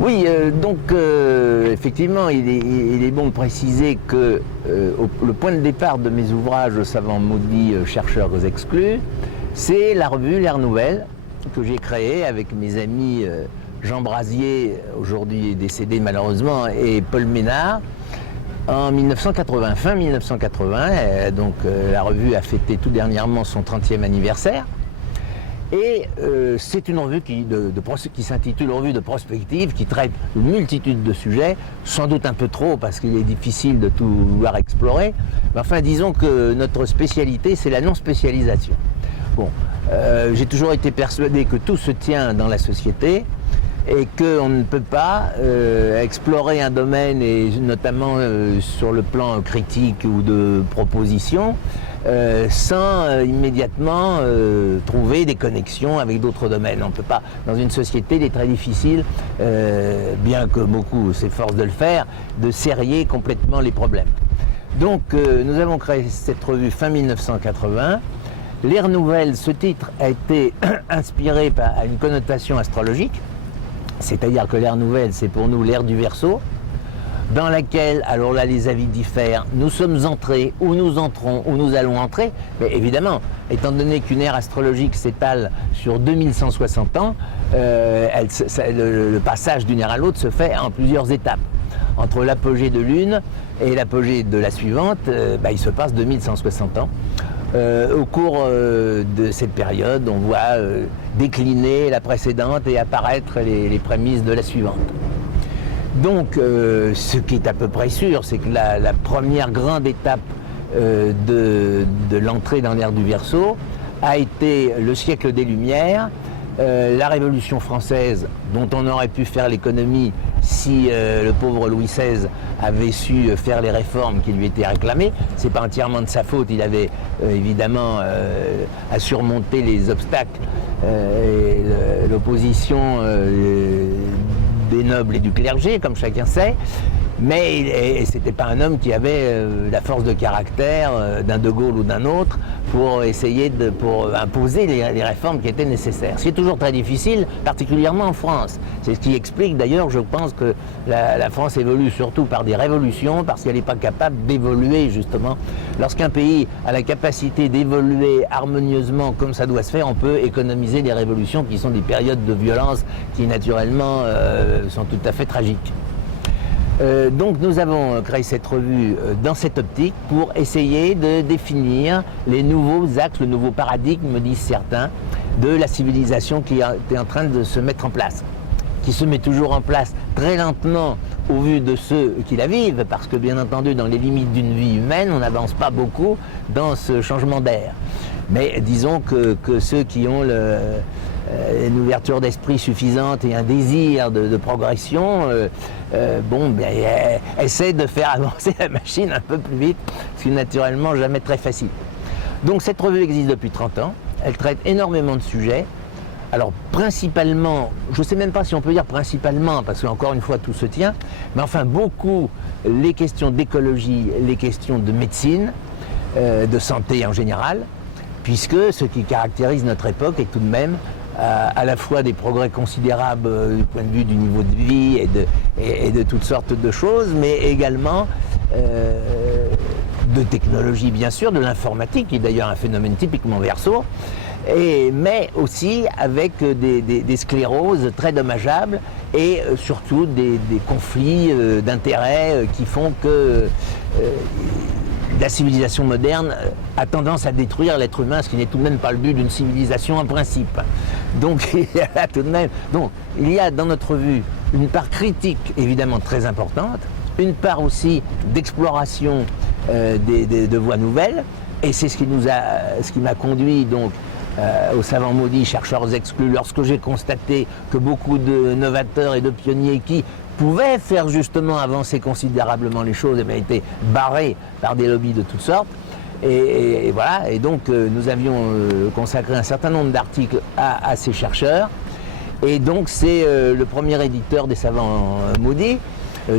Oui, effectivement, il est bon de préciser que le point de départ de mes ouvrages Savants maudits, chercheurs exclus, c'est la revue L'Air Nouvelle, que j'ai créée avec mes amis Jean Brasier, aujourd'hui décédé malheureusement, et Paul Ménard, en 1980, fin 1980. La revue a fêté tout dernièrement son 30e anniversaire. Et c'est une revue qui s'intitule Revue de prospective, qui traite une multitude de sujets, sans doute un peu trop parce qu'il est difficile de tout vouloir explorer. Mais enfin, disons que notre spécialité, c'est la non-spécialisation. Bon, j'ai toujours été persuadé que tout se tient dans la société et qu'on ne peut pas explorer un domaine, et notamment sur le plan critique ou de proposition, sans immédiatement trouver des connexions avec d'autres domaines. On ne peut pas, dans une société, il est très difficile, bien que beaucoup s'efforcent de le faire, de serrer complètement les problèmes. Donc nous avons créé cette revue fin 1980. L'Air Nouvelle, ce titre a été inspiré à une connotation astrologique, c'est-à-dire que l'Air Nouvelle, c'est pour nous l'ère du Verseau, dans laquelle, alors là les avis diffèrent, nous sommes entrés, ou nous entrons, ou nous allons entrer, mais évidemment, étant donné qu'une ère astrologique s'étale sur 2160 ans, le passage d'une ère à l'autre se fait en plusieurs étapes. Entre l'apogée de l'une et l'apogée de la suivante, il se passe 2160 ans. Au cours de cette période, on voit décliner la précédente et apparaître les prémices de la suivante. Donc, ce qui est à peu près sûr, c'est que la première grande étape de l'entrée dans l'ère du Verseau a été le siècle des Lumières, la Révolution française, dont on aurait pu faire l'économie si le pauvre Louis XVI avait su faire les réformes qui lui étaient réclamées. C'est pas entièrement de sa faute, il avait évidemment à surmonter les obstacles et l'opposition des nobles et du clergé, comme chacun sait, mais c'était pas un homme qui avait la force de caractère d'un De Gaulle ou d'un autre pour essayer pour imposer les réformes qui étaient nécessaires. C'est toujours très difficile, particulièrement en France. C'est ce qui explique d'ailleurs, je pense, que la France évolue surtout par des révolutions, parce qu'elle n'est pas capable d'évoluer justement. Lorsqu'un pays a la capacité d'évoluer harmonieusement comme ça doit se faire, on peut économiser des révolutions qui sont des périodes de violence qui naturellement sont tout à fait tragiques. Donc nous avons créé cette revue dans cette optique pour essayer de définir les nouveaux axes, le nouveau paradigme, me disent certains, de la civilisation qui est en train de se mettre en place, qui se met toujours en place très lentement au vu de ceux qui la vivent, parce que bien entendu dans les limites d'une vie humaine, on n'avance pas beaucoup dans ce changement d'air. Mais disons que ceux qui ont une ouverture d'esprit suffisante et un désir de progression, essaient de faire avancer la machine un peu plus vite, ce qui est naturellement jamais très facile. Donc cette revue existe depuis 30 ans, elle traite énormément de sujets. Alors principalement, je ne sais même pas si on peut dire principalement, parce qu'encore une fois tout se tient, mais enfin beaucoup les questions d'écologie, les questions de médecine, de santé en général, puisque ce qui caractérise notre époque est tout de même à la fois des progrès considérables du point de vue du niveau de vie et de toutes sortes de choses, mais également de technologie bien sûr, de l'informatique, qui est d'ailleurs un phénomène typiquement Verseau, mais aussi avec des scléroses très dommageables et surtout des conflits d'intérêts qui font que la civilisation moderne a tendance à détruire l'être humain, ce qui n'est tout de même pas le but d'une civilisation en principe. Donc il y a dans notre revue une part critique évidemment très importante, une part aussi d'exploration de voies nouvelles, et c'est ce qui m'a conduit donc aux Savants maudits, chercheurs exclus, lorsque j'ai constaté que beaucoup de novateurs et de pionniers qui pouvaient faire justement avancer considérablement les choses étaient barrés par des lobbies de toutes sortes. Et voilà, et donc nous avions consacré un certain nombre d'articles à ces chercheurs. Et donc c'est le premier éditeur des Savants maudits,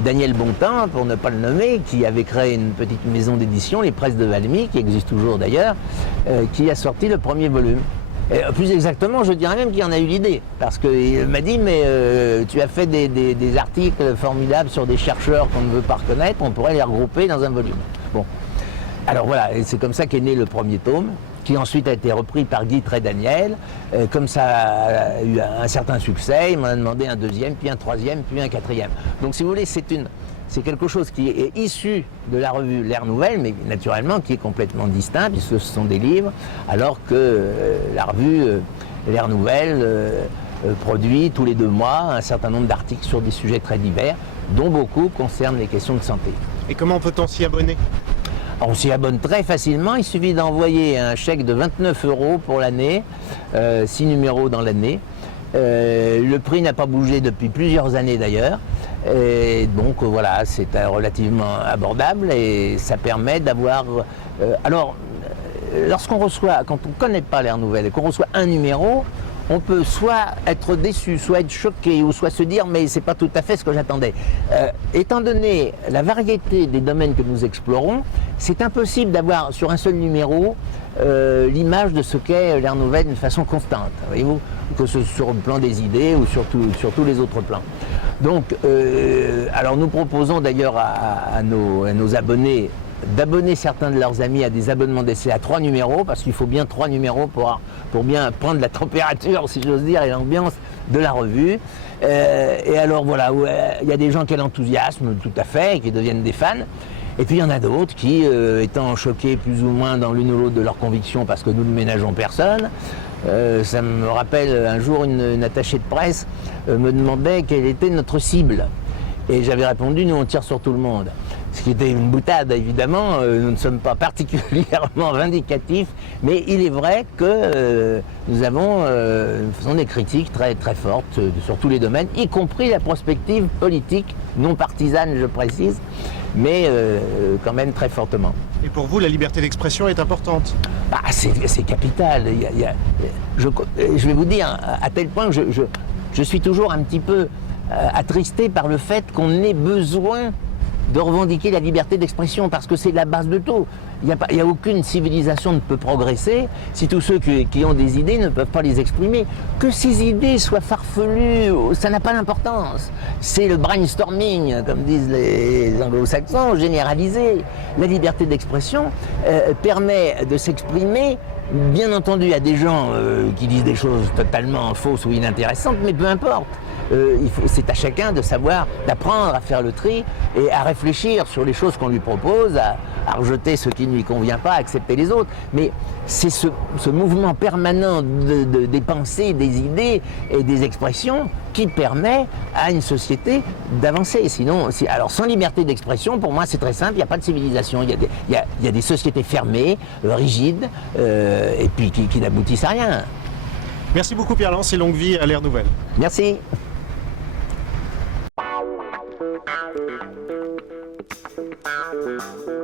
Daniel Bontemps, pour ne pas le nommer, qui avait créé une petite maison d'édition, les Presses de Valmy, qui existe toujours d'ailleurs, qui a sorti le premier volume. Et plus exactement, je dirais même qu'il en a eu l'idée. Parce qu'il m'a dit, mais tu as fait des articles formidables sur des chercheurs qu'on ne veut pas reconnaître, on pourrait les regrouper dans un volume. Bon. Alors voilà, et c'est comme ça qu'est né le premier tome, qui ensuite a été repris par Guy Trédaniel. Comme ça a eu un certain succès, il m'en a demandé un deuxième, puis un troisième, puis un quatrième. Donc si vous voulez, c'est quelque chose qui est issu de la revue L'Ère Nouvelle, mais naturellement qui est complètement distinct, puisque ce sont des livres, alors que la revue L'Ère Nouvelle produit tous les 2 mois un certain nombre d'articles sur des sujets très divers, dont beaucoup concernent les questions de santé. Et comment peut-on s'y abonner ? On s'y abonne très facilement, il suffit d'envoyer un chèque de 29 € pour l'année, 6 numéros dans l'année. Le prix n'a pas bougé depuis plusieurs années d'ailleurs. Et donc voilà, c'est relativement abordable et ça permet d'avoir... alors, lorsqu'on reçoit, quand on ne connaît pas L'Ère Nouvelle et qu'on reçoit un numéro, on peut soit être déçu, soit être choqué, ou soit se dire mais c'est pas tout à fait ce que j'attendais. Étant donné la variété des domaines que nous explorons, c'est impossible d'avoir sur un seul numéro l'image de ce qu'est L'Ère Nouvelle d'une façon constante, voyez-vous, que ce soit sur le plan des idées ou sur tous les autres plans. Donc, alors nous proposons d'ailleurs à nos abonnés d'abonner certains de leurs amis à des abonnements d'essai à 3 numéros, parce qu'il faut bien 3 numéros pour bien prendre la température, si j'ose dire, et l'ambiance de la revue. Et alors voilà, il y a des gens qui ont l'enthousiasme, tout à fait, et qui deviennent des fans. Et puis il y en a d'autres qui, étant choqués plus ou moins dans l'une ou l'autre de leurs convictions, parce que nous ne ménageons personne, ça me rappelle un jour une attachée de presse me demandait quelle était notre cible. Et j'avais répondu, nous on tire sur tout le monde. Ce qui était une boutade évidemment, nous ne sommes pas particulièrement vindicatifs, mais il est vrai que nous faisons des critiques très, très fortes sur tous les domaines, y compris la prospective politique, non partisane je précise, mais quand même très fortement. Et pour vous, la liberté d'expression est importante ? Bah, c'est capital. Je vais vous dire, à tel point que je suis toujours un petit peu attristé par le fait qu'on ait besoin de revendiquer la liberté d'expression, parce que c'est la base de tout. Il n'y a aucune civilisation ne peut progresser si tous ceux qui ont des idées ne peuvent pas les exprimer. Que ces idées soient farfelues, ça n'a pas d'importance. C'est le brainstorming, comme disent les anglo-saxons, généralisé. La liberté d'expression permet de s'exprimer. Bien entendu, il y a des gens qui disent des choses totalement fausses ou inintéressantes, mais peu importe. C'est à chacun de savoir, d'apprendre à faire le tri et à réfléchir sur les choses qu'on lui propose, à rejeter ce qui ne lui convient pas, à accepter les autres. Mais c'est ce mouvement permanent des pensées, des idées et des expressions qui permet à une société d'avancer. Sinon, alors sans liberté d'expression, pour moi c'est très simple, il n'y a pas de civilisation. Il y a des sociétés fermées, rigides, et puis qui n'aboutissent à rien. Merci beaucoup Pierre Lance et longue vie à L'Ère Nouvelle. Merci. Thank you.